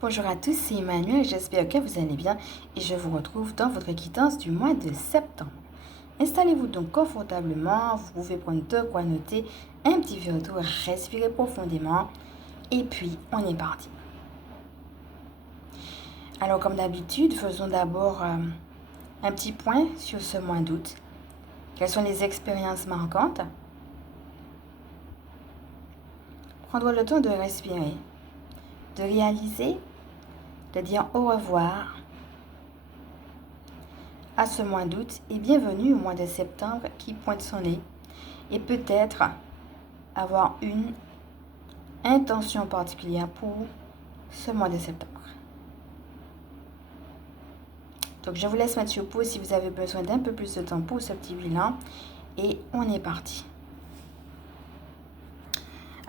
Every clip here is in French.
Bonjour à tous, c'est Emmanuel, j'espère que vous allez bien et je vous retrouve dans votre quittance du mois de septembre. Installez-vous donc confortablement, vous pouvez prendre de quoi noter, un petit verre d'eau, respirez profondément et puis on est parti. Alors comme d'habitude, faisons d'abord un petit point sur ce mois d'août. Quelles sont les expériences marquantes? Prendre le temps de respirer, de réaliser, de dire au revoir à ce mois d'août et bienvenue au mois de septembre qui pointe son nez et peut-être avoir une intention particulière pour ce mois de septembre. Donc je vous laisse mettre sur pause si vous avez besoin d'un peu plus de temps pour ce petit bilan et on est parti.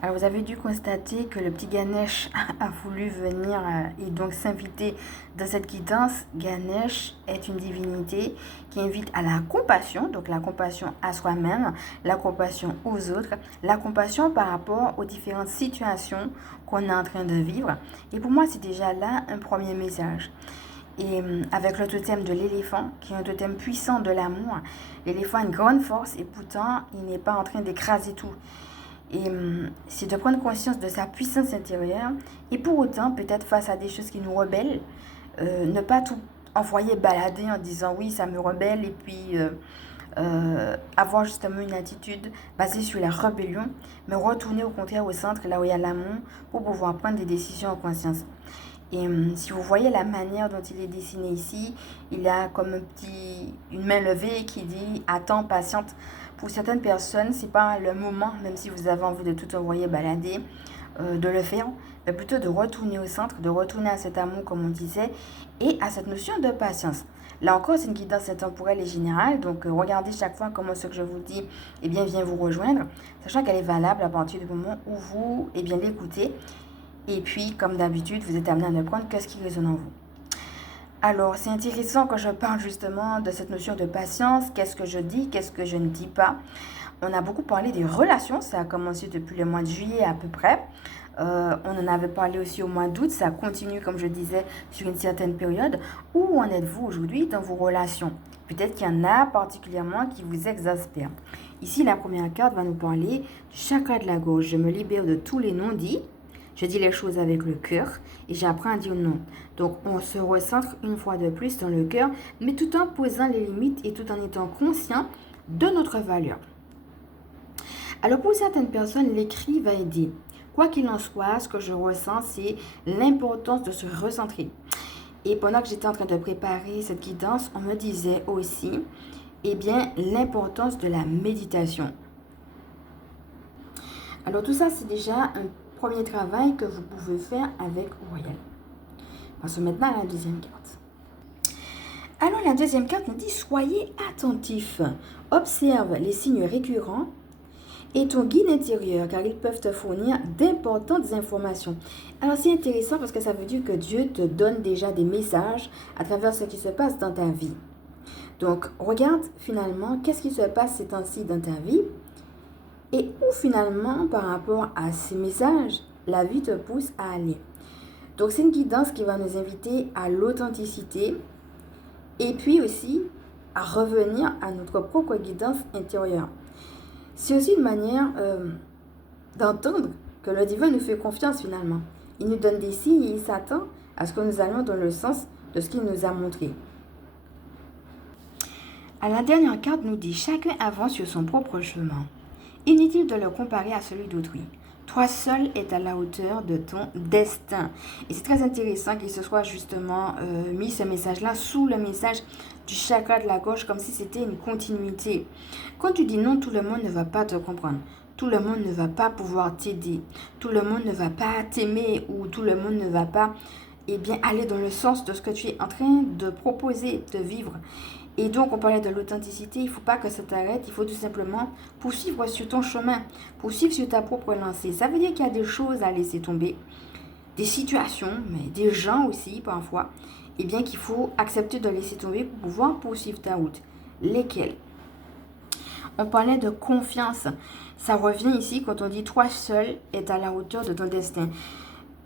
Alors vous avez dû constater que le petit Ganesh a voulu venir et donc s'inviter dans cette quittance. Ganesh est une divinité qui invite à la compassion, donc la compassion à soi-même, la compassion aux autres, la compassion par rapport aux différentes situations qu'on est en train de vivre. Et pour moi, c'est déjà là un premier message. Et avec le totem de l'éléphant, qui est un totem puissant de l'amour, l'éléphant a une grande force et pourtant il n'est pas en train d'écraser tout. Et c'est de prendre conscience de sa puissance intérieure et pour autant, peut-être face à des choses qui nous rebellent, ne pas tout envoyer balader en disant oui, ça me rebelle et puis avoir justement une attitude basée sur la rébellion, mais retourner au contraire au centre, là où il y a l'amour, pour pouvoir prendre des décisions en conscience. Et si vous voyez la manière dont il est dessiné ici, il a comme une main levée qui dit « attends, patiente ». Pour certaines personnes, c'est pas le moment, même si vous avez envie de tout envoyer balader, de le faire, mais plutôt de retourner au centre, de retourner à cet amour, comme on disait, et à cette notion de patience. Là encore, c'est une guidance intemporelle et générale, donc regardez chaque fois comment ce que je vous dis vient vous rejoindre, sachant qu'elle est valable à partir du moment où vous l'écoutez. Et puis, comme d'habitude, vous êtes amené à ne prendre que ce qui résonne en vous. Alors, c'est intéressant quand je parle justement de cette notion de patience. Qu'est-ce que je dis, qu'est-ce que je ne dis pas? On a beaucoup parlé des relations. Ça a commencé depuis le mois de juillet à peu près. On en avait parlé aussi au mois d'août. Ça continue, comme je disais, sur une certaine période. Où en êtes-vous aujourd'hui dans vos relations? Peut-être qu'il y en a particulièrement qui vous exaspèrent. Ici, la première carte va nous parler du chakra de la gorge. Je me libère de tous les non-dits. Je dis les choses avec le cœur et j'apprends à dire non. Donc, on se recentre une fois de plus dans le cœur, mais tout en posant les limites et tout en étant conscient de notre valeur. Alors, pour certaines personnes, l'écrit va aider. Quoi qu'il en soit, ce que je ressens, c'est l'importance de se recentrer. Et pendant que j'étais en train de préparer cette guidance, on me disait aussi, l'importance de la méditation. Alors, tout ça, c'est déjà un premier travail que vous pouvez faire avec Royal. Passons maintenant à la deuxième carte. Alors, la deuxième carte nous dit « Soyez attentifs, observe les signes récurrents et ton guide intérieur, car ils peuvent te fournir d'importantes informations. » Alors, c'est intéressant parce que ça veut dire que Dieu te donne déjà des messages à travers ce qui se passe dans ta vie. Donc, regarde finalement qu'est-ce qui se passe ces temps-ci dans ta vie et où finalement, par rapport à ces messages, la vie te pousse à aller. Donc, c'est une guidance qui va nous inviter à l'authenticité et puis aussi à revenir à notre propre guidance intérieure. C'est aussi une manière d'entendre que le divin nous fait confiance finalement. Il nous donne des signes et il s'attend à ce que nous allions dans le sens de ce qu'il nous a montré. À la dernière carte nous dit « Chacun avance sur son propre chemin. Inutile de le comparer à celui d'autrui. Toi seul es à la hauteur de ton destin. » Et c'est très intéressant qu'il se soit justement mis ce message-là sous le message du chakra de la gorge, comme si c'était une continuité. Quand tu dis non, tout le monde ne va pas te comprendre. Tout le monde ne va pas pouvoir t'aider. Tout le monde ne va pas t'aimer ou tout le monde ne va pas aller dans le sens de ce que tu es en train de proposer, de vivre. Et donc, on parlait de l'authenticité, il ne faut pas que ça t'arrête, il faut tout simplement poursuivre sur ton chemin, poursuivre sur ta propre lancée. Ça veut dire qu'il y a des choses à laisser tomber, des situations, mais des gens aussi parfois, qu'il faut accepter de laisser tomber pour pouvoir poursuivre ta route. Lesquels? On parlait de confiance. Ça revient ici quand on dit « toi seul est à la hauteur de ton destin ».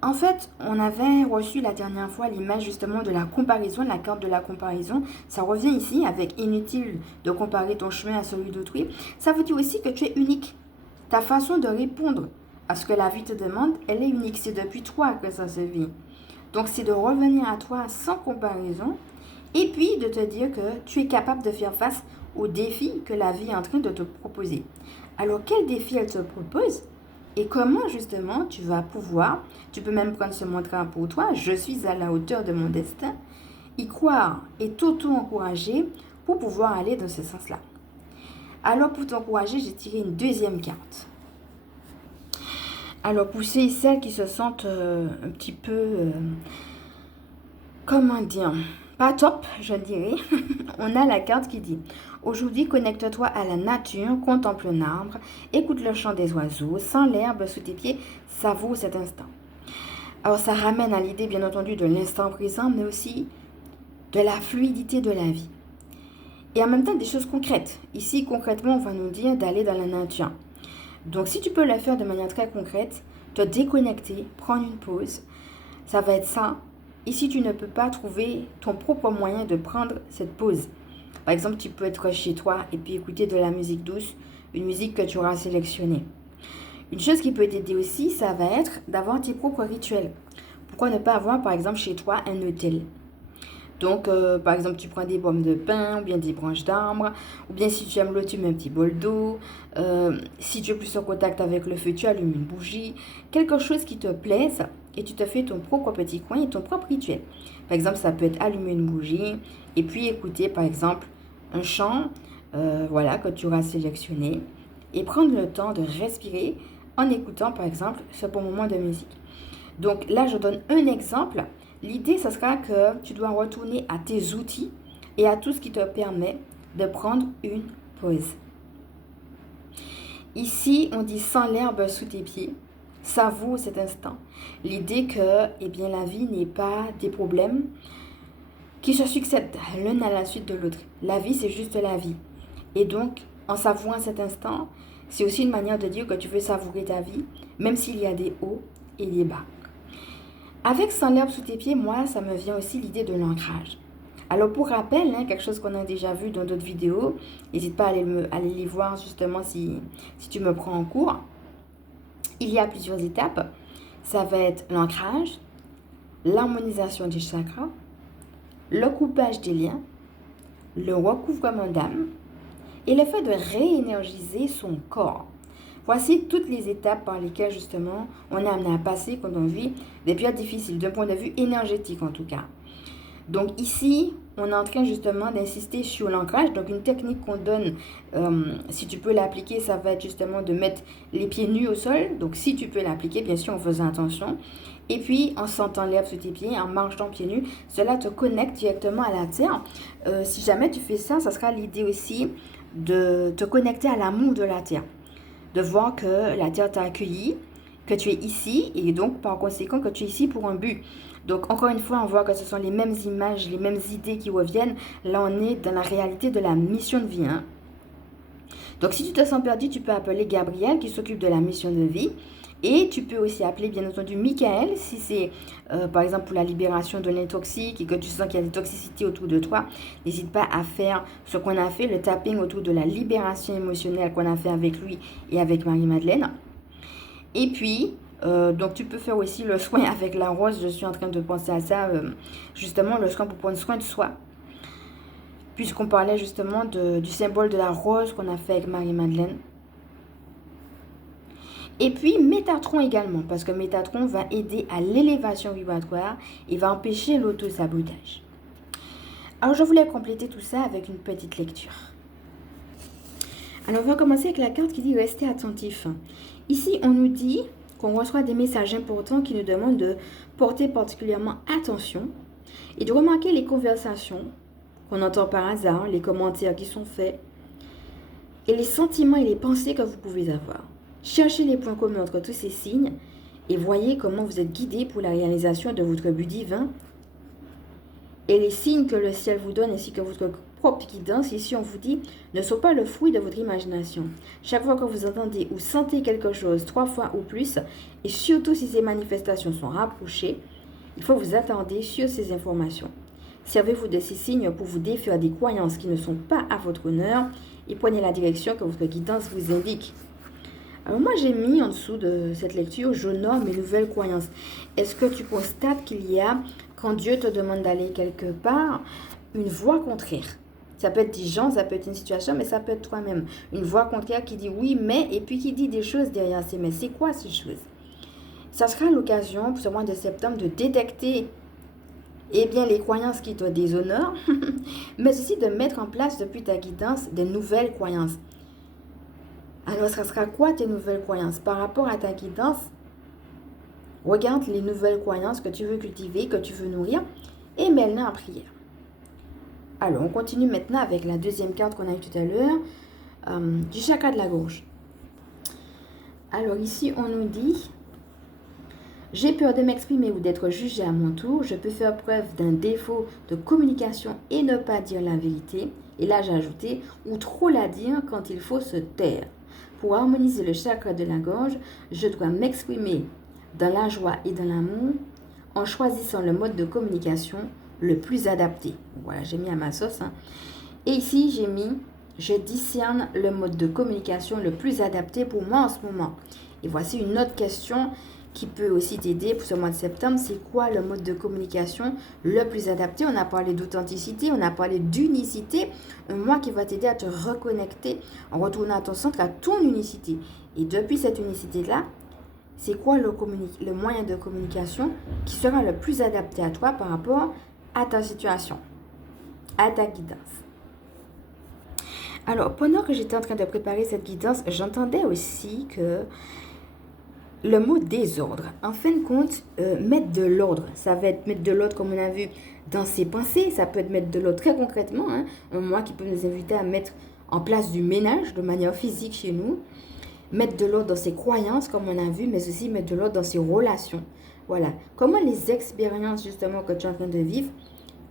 En fait, on avait reçu la dernière fois l'image justement de la comparaison, la carte de la comparaison. Ça revient ici avec inutile de comparer ton chemin à celui d'autrui. Ça veut dire aussi que tu es unique. Ta façon de répondre à ce que la vie te demande, elle est unique. C'est depuis toi que ça se vit. Donc, c'est de revenir à toi sans comparaison et puis de te dire que tu es capable de faire face aux défis que la vie est en train de te proposer. Alors, quel défi elle te propose? Et comment justement tu vas pouvoir, tu peux même prendre ce mantra pour toi, je suis à la hauteur de mon destin, y croire et t'auto-encourager pour pouvoir aller dans ce sens-là. Alors pour t'encourager, j'ai tiré une deuxième carte. Alors pour celles qui se sentent un petit peu, comment dire, pas top, je dirais, on a la carte qui dit « Aujourd'hui, connecte-toi à la nature, contemple un arbre, écoute le chant des oiseaux, sens l'herbe sous tes pieds, savoure cet instant. » Alors ça ramène à l'idée bien entendu de l'instant présent, mais aussi de la fluidité de la vie. Et en même temps des choses concrètes. Ici, concrètement, on va nous dire d'aller dans la nature. Donc si tu peux le faire de manière très concrète, te déconnecter, prendre une pause, ça va être ça. Et si tu ne peux pas trouver ton propre moyen de prendre cette pause, par exemple, tu peux être chez toi et puis écouter de la musique douce, une musique que tu auras sélectionnée. Une chose qui peut t'aider aussi, ça va être d'avoir tes propres rituels. Pourquoi ne pas avoir, par exemple, chez toi un autel? Donc, par exemple, tu prends des baumes de pin ou bien des branches d'arbre, ou bien si tu aimes l'eau, tu mets un petit bol d'eau. Si tu es plus en contact avec le feu, tu allumes une bougie. Quelque chose qui te plaise et tu te fais ton propre petit coin et ton propre rituel. Par exemple, ça peut être allumer une bougie et puis écouter, par exemple, un chant voilà, que tu auras sélectionné et prendre le temps de respirer en écoutant, par exemple, ce bon moment de musique. Donc là, je donne un exemple. L'idée, ce sera que tu dois retourner à tes outils et à tout ce qui te permet de prendre une pause. Ici, on dit sans l'herbe sous tes pieds, savoure cet instant. L'idée que eh bien, la vie n'est pas des problèmes qui se succèdent l'un à la suite de l'autre. La vie, c'est juste la vie. Et donc, en savourant cet instant, c'est aussi une manière de dire que tu veux savourer ta vie, même s'il y a des hauts et des bas. Avec sans l'herbe sous tes pieds, moi, ça me vient aussi l'idée de l'ancrage. Alors, pour rappel, quelque chose qu'on a déjà vu dans d'autres vidéos, n'hésite pas à aller les voir justement si tu me prends en cours. Il y a plusieurs étapes. Ça va être l'ancrage, l'harmonisation des chakras, le coupage des liens, le recouvrement d'âme et le fait de réénergiser son corps. Voici toutes les étapes par lesquelles justement on est amené à passer quand on vit des périodes difficiles, d'un point de vue énergétique en tout cas. Donc ici, on est en train justement d'insister sur l'ancrage. Donc une technique qu'on donne, si tu peux l'appliquer, ça va être justement de mettre les pieds nus au sol. Donc si tu peux l'appliquer, bien sûr en faisant attention. Et puis en sentant l'herbe sous tes pieds, en marchant pieds nus, cela te connecte directement à la terre. Si jamais tu fais ça, ça sera l'idée aussi de te connecter à l'amour de la terre. De voir que la terre t'a accueilli, que tu es ici et donc par conséquent que tu es ici pour un but. Donc encore une fois, on voit que ce sont les mêmes images, les mêmes idées qui reviennent. Là, on est dans la réalité de la mission de vie. Donc si tu te sens perdu, tu peux appeler Gabriel qui s'occupe de la mission de vie. Et tu peux aussi appeler bien entendu Michael si c'est par exemple pour la libération de l'intoxique et que tu sens qu'il y a des toxicités autour de toi. N'hésite pas à faire ce qu'on a fait, le tapping autour de la libération émotionnelle qu'on a fait avec lui et avec Marie-Madeleine. Et puis, donc tu peux faire aussi le soin avec la rose. Je suis en train de penser à ça, justement le soin pour prendre soin de soi. Puisqu'on parlait justement du symbole de la rose qu'on a fait avec Marie-Madeleine. Et puis Métatron également, parce que Métatron va aider à l'élévation vibratoire et va empêcher l'auto-sabotage. Alors je voulais compléter tout ça avec une petite lecture. Alors on va commencer avec la carte qui dit « Restez attentif ». Ici on nous dit qu'on reçoit des messages importants qui nous demandent de porter particulièrement attention et de remarquer les conversations qu'on entend par hasard, les commentaires qui sont faits et les sentiments et les pensées que vous pouvez avoir. Cherchez les points communs entre tous ces signes et voyez comment vous êtes guidé pour la réalisation de votre but divin et les signes que le ciel vous donne ainsi que votre propre guidance, ici on vous dit, ne sont pas le fruit de votre imagination. Chaque fois que vous entendez ou sentez quelque chose 3 fois ou plus, et surtout si ces manifestations sont rapprochées, il faut vous attendre sur ces informations. Servez-vous de ces signes pour vous défaire des croyances qui ne sont pas à votre honneur et prenez la direction que votre guidance vous indique. Alors moi j'ai mis en dessous de cette lecture, j'honore mes nouvelles croyances. Est-ce que tu constates qu'il y a, quand Dieu te demande d'aller quelque part, une voix contraire? Ça peut être des gens, ça peut être une situation, mais ça peut être toi-même. Une voix contraire qui dit oui, mais, et puis qui dit des choses derrière ces mais. C'est quoi ces choses? Ça sera l'occasion pour ce mois de septembre de détecter les croyances qui te déshonorent, mais aussi de mettre en place depuis ta guidance des nouvelles croyances. Alors, ça sera quoi tes nouvelles croyances? Par rapport à ta guidance, regarde les nouvelles croyances que tu veux cultiver, que tu veux nourrir, et mets-les en prière. Alors, on continue maintenant avec la deuxième carte qu'on a eu tout à l'heure, du chakra de la gorge. Alors ici, on nous dit, j'ai peur de m'exprimer ou d'être jugé à mon tour, je peux faire preuve d'un défaut de communication et ne pas dire la vérité. Et là, j'ai ajouté, ou trop la dire quand il faut se taire. Pour harmoniser le chakra de la gorge, je dois m'exprimer dans la joie et dans l'amour en choisissant le mode de communication le plus adapté. Voilà, j'ai mis à ma sauce. Et ici, j'ai mis, je discerne le mode de communication le plus adapté pour moi en ce moment. Et voici une autre question qui peut aussi t'aider pour ce mois de septembre. C'est quoi le mode de communication le plus adapté? On a parlé d'authenticité, on a parlé d'unicité. Un mois qui va t'aider à te reconnecter en retournant à ton centre, à ton unicité. Et depuis cette unicité-là, c'est quoi le moyen de communication qui sera le plus adapté à toi par rapport à ta situation, à ta guidance? Alors, pendant que j'étais en train de préparer cette guidance, j'entendais aussi que le mot désordre, en fin de compte, mettre de l'ordre, ça va être mettre de l'ordre comme on a vu dans ses pensées, ça peut être mettre de l'ordre très concrètement, un mois qui peut nous inviter à mettre en place du ménage de manière physique chez nous, mettre de l'ordre dans ses croyances comme on a vu, mais aussi mettre de l'ordre dans ses relations. Voilà, comment les expériences justement que tu es en train de vivre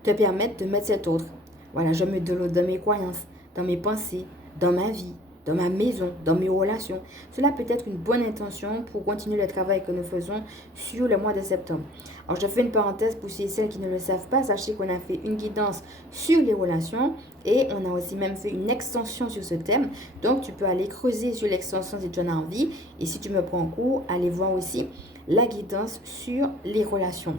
te permettent de mettre cet ordre. Voilà, je mets de l'ordre dans mes croyances, dans mes pensées, dans ma vie, dans ma maison, dans mes relations. Cela peut être une bonne intention pour continuer le travail que nous faisons sur le mois de septembre. Alors, je fais une parenthèse pour celles qui ne le savent pas. Sachez qu'on a fait une guidance sur les relations et on a aussi même fait une extension sur ce thème. Donc, tu peux aller creuser sur l'extension si tu en as envie. Et si tu me prends en cours, allez voir aussi la guidance sur les relations.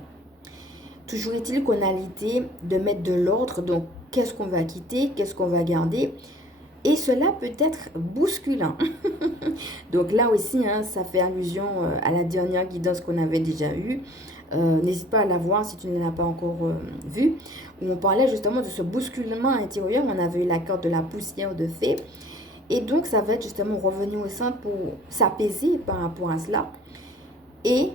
Toujours est-il qu'on a l'idée de mettre de l'ordre. Donc, qu'est-ce qu'on va quitter, qu'est-ce qu'on va garder? Et cela peut être bousculant. Donc là aussi, ça fait allusion à la dernière guidance qu'on avait déjà eue. N'hésite pas à la voir si tu ne l'as pas encore vue. Où on parlait justement de ce bousculement intérieur. On avait eu la carte de la poussière de fée. Et donc, ça va être justement revenir au centre pour s'apaiser par rapport à cela. Et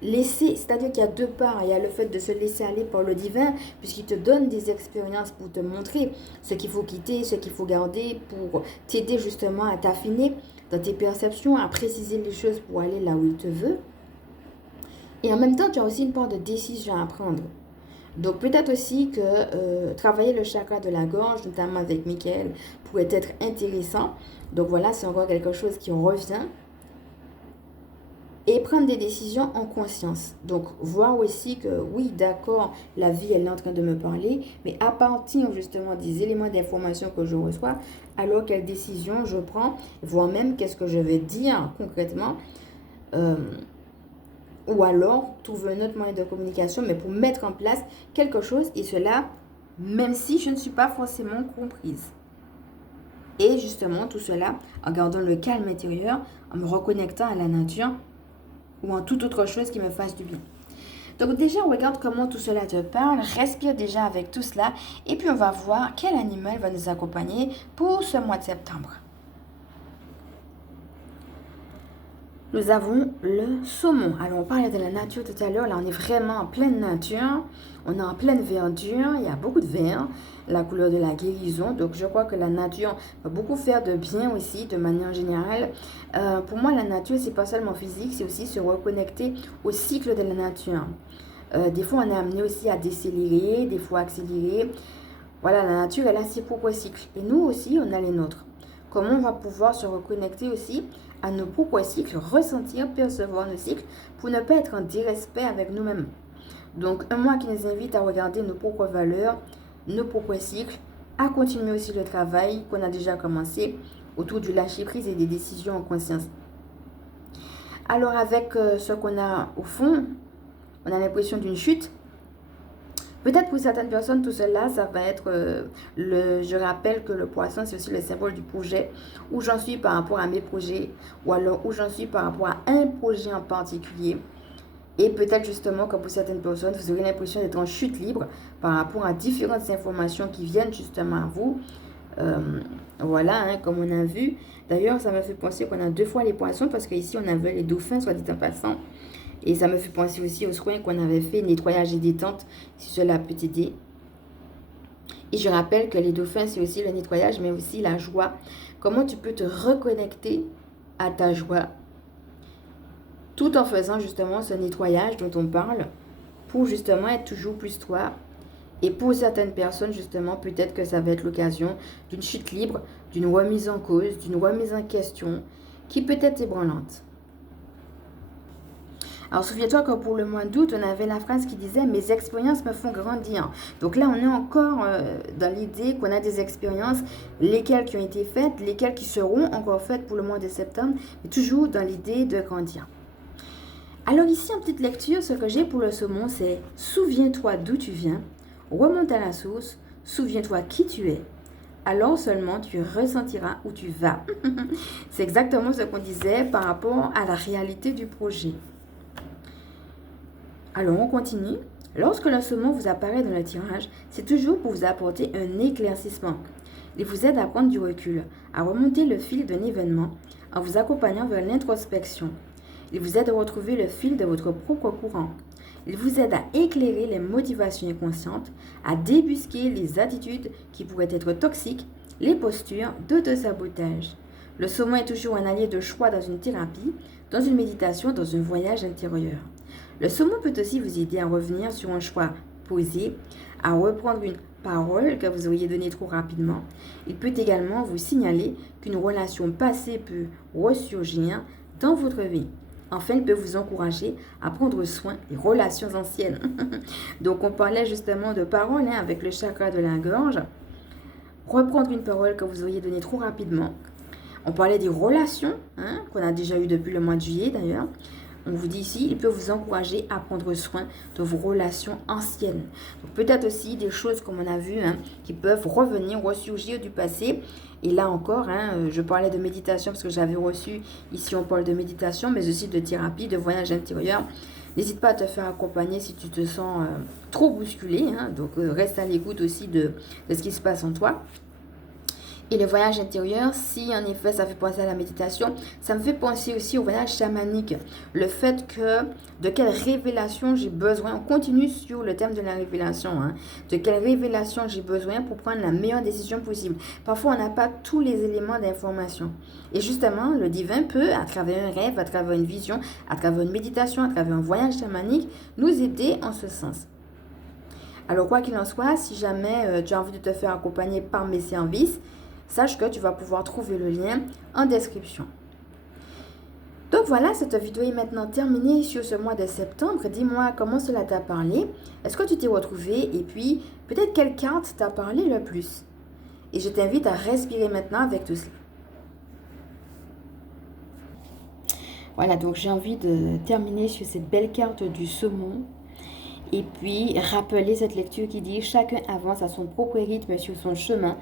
laisser, c'est-à-dire qu'il y a deux parts. Il y a le fait de se laisser aller par le divin, puisqu'il te donne des expériences pour te montrer ce qu'il faut quitter, ce qu'il faut garder, pour t'aider justement à t'affiner dans tes perceptions, à préciser les choses pour aller là où il te veut. Et en même temps, tu as aussi une part de décision à prendre. Donc peut-être aussi que travailler le chakra de la gorge, notamment avec Michael, pourrait être intéressant. Donc voilà, c'est encore quelque chose qui revient. Et prendre des décisions en conscience. Donc, voir aussi que, oui, d'accord, la vie, elle est en train de me parler, mais à partir justement des éléments d'information que je reçois, alors quelle décision je prends, voire même qu'est-ce que je vais dire concrètement, ou alors trouver un autre moyen de communication, mais pour mettre en place quelque chose, et cela, même si je ne suis pas forcément comprise. Et justement, tout cela, en gardant le calme intérieur, en me reconnectant à la nature, ou en toute autre chose qui me fasse du bien. Donc déjà, on regarde comment tout cela te parle, respire déjà avec tout cela, et puis on va voir quel animal va nous accompagner pour ce mois de septembre. Nous avons le saumon. Alors, on parlait de la nature tout à l'heure. Là, on est vraiment en pleine nature. On est en pleine verdure. Il y a beaucoup de vert. La couleur de la guérison. Donc, je crois que la nature va beaucoup faire de bien aussi, de manière générale. Pour moi, la nature, c'est pas seulement physique. C'est aussi se reconnecter au cycle de la nature. Des fois, on est amené aussi à décélérer, des fois accélérer. Voilà, la nature, elle a ses propres cycles. Et nous aussi, on a les nôtres. Comment on va pouvoir se reconnecter aussi à nos propres cycles, ressentir, percevoir nos cycles pour ne pas être en dérespect avec nous-mêmes. Donc, un mois qui nous invite à regarder nos propres valeurs, nos propres cycles, à continuer aussi le travail qu'on a déjà commencé autour du lâcher-prise et des décisions en conscience. Alors, avec ce qu'on a au fond, on a l'impression d'une chute. Peut-être pour certaines personnes, tout cela, ça va être je rappelle que le poisson, c'est aussi le symbole du projet, où j'en suis par rapport à mes projets, ou alors où j'en suis par rapport à un projet en particulier. Et peut-être justement que pour certaines personnes, vous aurez l'impression d'être en chute libre par rapport à différentes informations qui viennent justement à vous. Voilà, hein, comme on a vu. D'ailleurs, ça me fait penser qu'on a 2 fois les poissons, parce qu'ici, on avait les dauphins, soit dit en passant. Et ça me fait penser aussi aux soins qu'on avait fait, nettoyage et détente, si cela peut t'aider. Et je rappelle que les dauphins, c'est aussi le nettoyage, mais aussi la joie. Comment tu peux te reconnecter à ta joie, tout en faisant justement ce nettoyage dont on parle, pour justement être toujours plus toi. Et pour certaines personnes, justement, peut-être que ça va être l'occasion d'une chute libre, d'une remise en cause, d'une remise en question, qui peut être ébranlante. Alors, souviens-toi que pour le mois d'août, on avait la phrase qui disait « Mes expériences me font grandir ». Donc là, on est encore dans l'idée qu'on a des expériences, lesquelles qui ont été faites, lesquelles qui seront encore faites pour le mois de septembre, mais toujours dans l'idée de grandir. Alors ici, en petite lecture, ce que j'ai pour le saumon, c'est « Souviens-toi d'où tu viens, remonte à la source, souviens-toi qui tu es. Alors seulement tu ressentiras où tu vas. » C'est exactement ce qu'on disait par rapport à la réalité du projet. Alors, on continue. Lorsque le saumon vous apparaît dans le tirage, c'est toujours pour vous apporter un éclaircissement. Il vous aide à prendre du recul, à remonter le fil d'un événement en vous accompagnant vers l'introspection. Il vous aide à retrouver le fil de votre propre courant. Il vous aide à éclairer les motivations inconscientes, à débusquer les attitudes qui pourraient être toxiques, les postures d'auto-sabotage. Le saumon est toujours un allié de choix dans une thérapie, dans une méditation, dans un voyage intérieur. Le saumon peut aussi vous aider à revenir sur un choix posé, à reprendre une parole que vous auriez donnée trop rapidement. Il peut également vous signaler qu'une relation passée peut ressurgir dans votre vie. Enfin, il peut vous encourager à prendre soin des relations anciennes. Donc, on parlait justement de paroles avec le chakra de la gorge. Reprendre une parole que vous auriez donnée trop rapidement. On parlait des relations qu'on a déjà eues depuis le mois de juillet d'ailleurs. On vous dit ici, il peut vous encourager à prendre soin de vos relations anciennes. Peut-être aussi des choses comme on a vu qui peuvent revenir, ressurgir du passé. Et là encore, je parlais de méditation parce que j'avais reçu, ici on parle de méditation, mais aussi de thérapie, de voyage intérieur. N'hésite pas à te faire accompagner si tu te sens trop bousculé. Donc reste à l'écoute aussi de ce qui se passe en toi. Et le voyage intérieur, si en effet ça fait penser à la méditation, ça me fait penser aussi au voyage chamanique. Le fait que de quelle révélation j'ai besoin, on continue sur le thème de la révélation, de quelle révélation j'ai besoin pour prendre la meilleure décision possible. Parfois on n'a pas tous les éléments d'information. Et justement, le divin peut, à travers un rêve, à travers une vision, à travers une méditation, à travers un voyage chamanique, nous aider en ce sens. Alors quoi qu'il en soit, si jamais tu as envie de te faire accompagner par mes services, sache que tu vas pouvoir trouver le lien en description. Donc voilà, cette vidéo est maintenant terminée sur ce mois de septembre. Dis-moi comment cela t'a parlé. Est-ce que tu t'es retrouvé? Et puis, peut-être quelle carte t'a parlé le plus? Et je t'invite à respirer maintenant avec tout cela. Voilà, donc j'ai envie de terminer sur cette belle carte du saumon. Et puis, rappeler cette lecture qui dit « Chacun avance à son propre rythme sur son chemin.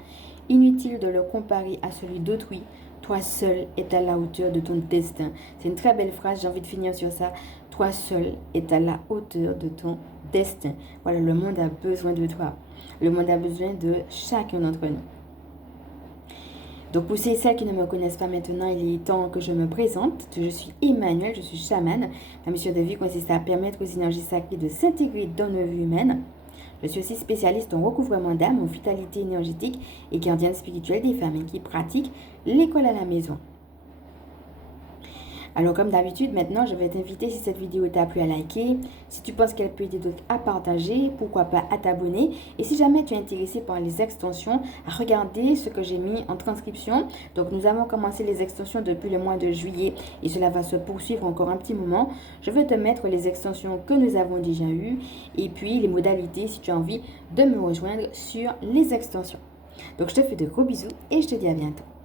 Inutile de le comparer à celui d'autrui. Toi seul est à la hauteur de ton destin. » C'est une très belle phrase, j'ai envie de finir sur ça. Toi seul est à la hauteur de ton destin. Voilà, le monde a besoin de toi. Le monde a besoin de chacun d'entre nous. Donc pour celles qui ne me connaissent pas maintenant, il est temps que je me présente. Je suis Emmanuelle, je suis chamane. Ma mission de vie consiste à permettre aux énergies sacrées de s'intégrer dans nos vies humaines. Je suis aussi spécialiste en recouvrement d'âme, en vitalité énergétique et gardienne spirituelle des femmes qui pratiquent l'école à la maison. Alors comme d'habitude, maintenant, je vais t'inviter, si cette vidéo t'a plu, à liker. Si tu penses qu'elle peut aider d'autres, à partager. Pourquoi pas à t'abonner. Et si jamais tu es intéressé par les extensions, à regarder ce que j'ai mis en transcription. Donc nous avons commencé les extensions depuis le mois de juillet et cela va se poursuivre encore un petit moment. Je vais te mettre les extensions que nous avons déjà eues et puis les modalités si tu as envie de me rejoindre sur les extensions. Donc je te fais de gros bisous et je te dis à bientôt.